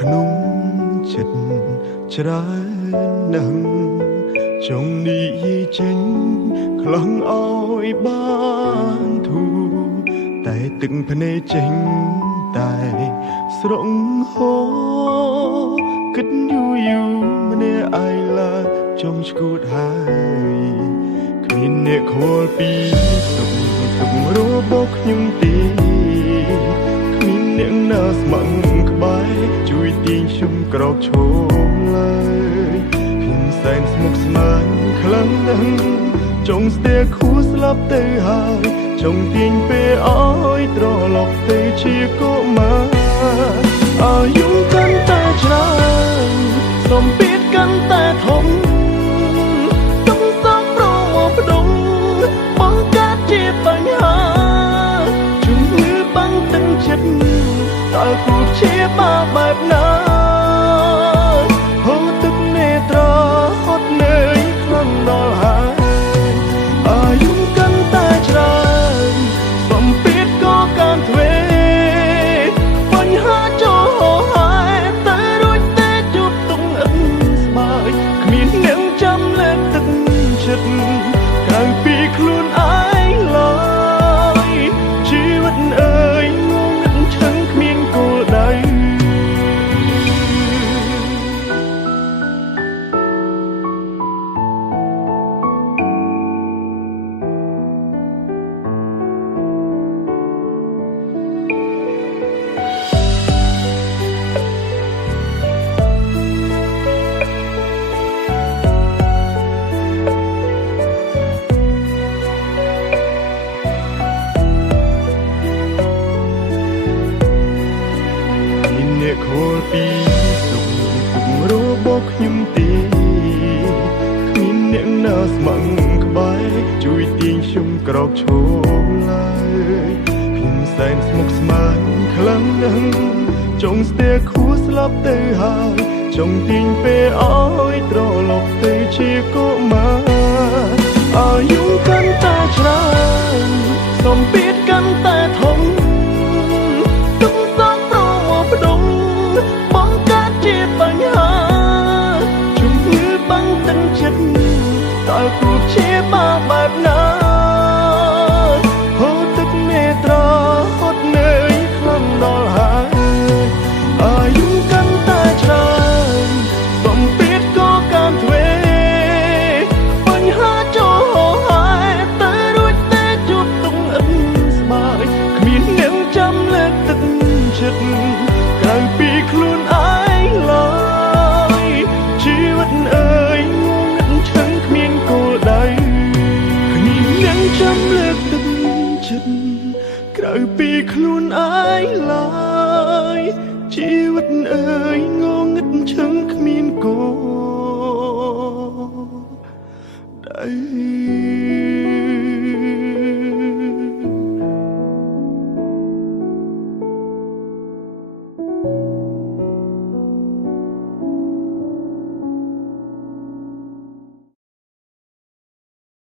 ក្នុងចិត្តច្រើនណាស់ចង់និយាយចេញខ្លងឲ្យបានធូរតែទឹកភ្នែកចេញតែស្រងហោគិតយូរម្នាក់ឯងឡើយចង់ឈួតហើយគ្មានអ្នកខលពីសុខទុក្ខរបស់ខ្ញុំទេគ្មានអ្នកណាស្មឹងក្បែរជួយទាញខ្ញុំក្រោកឈរឡើយខ្ញុំសែនស្មុគស្មាញខ្លាំងណាស់ចង់ស្ទែខួរស្លាប់ទៅហើយចង់ទាញពេលឲ្យត្រឡប់ទៅជាកុមារអាយុកាន់តែច្រើនសម្ពាធកាន់តែធំទុំសោកប្រមកផ្ដុំបង្កើតជាបញ្ហាជំងឺបាំងទឹកចិត្តតើគូជាបាបែបណាហូរទឹកនេត្រហត់នឿយខ្លាំងដល់ហើយអាយុកាន់តែច្រើនសម្ពាធក៏កាន់ទ្វេបញ្ហាចូលហើយតែរួចតែជួបទុំអិនស្បើយគ្មានអ្នកចាំលើកទឹកចិត្តក្រៅពីខ្លួនឯងឡើយជីវិតអើយងងឹតឈឹងគ្មានគោលដៅខលពីសុខទុក្ខរបស់ខ្ញុំទេគ្មានអ្នកណាស្មឹងក្បែរជួយទាញខ្ញុំក្រោកឈរឡើយខ្ញុំសែនស្មុគស្មាញខ្លាំងណាស់ចង់ស្ទែខួរស្លាប់ទៅហើយចង់ទាញពេលឲ្យត្រឡប់ទៅជាកុមារអាយុកាន់តែច្រើនសម្ពាធកាន់តែធំទុំសោកប្រមកផ្ដុំបង្កើតជាបញ្ហាជំងឺបាំងទឹកចិត្តតើគូជាបាបែបណាហូរទឹកនេត្រហត់នឿយខ្លាំងដល់ហើយអាយុកាន់តែច្រើនសម្ពាធក៏កាន់ទ្វេបញ្ហាចូលហើយតែរួចតែជួបទុំអិនស្បើយគ្មានអ្នកចាំលើកទឹកចិត្តក្រៅពីខ្លួនឯងឡើយជីវិតអើយងងឹតឈឹងគ្មានគោលដៅគ្មានអ្នកចាំលើកទឹកចិត្តក្រៅពីខ្លួនឯងឡើយ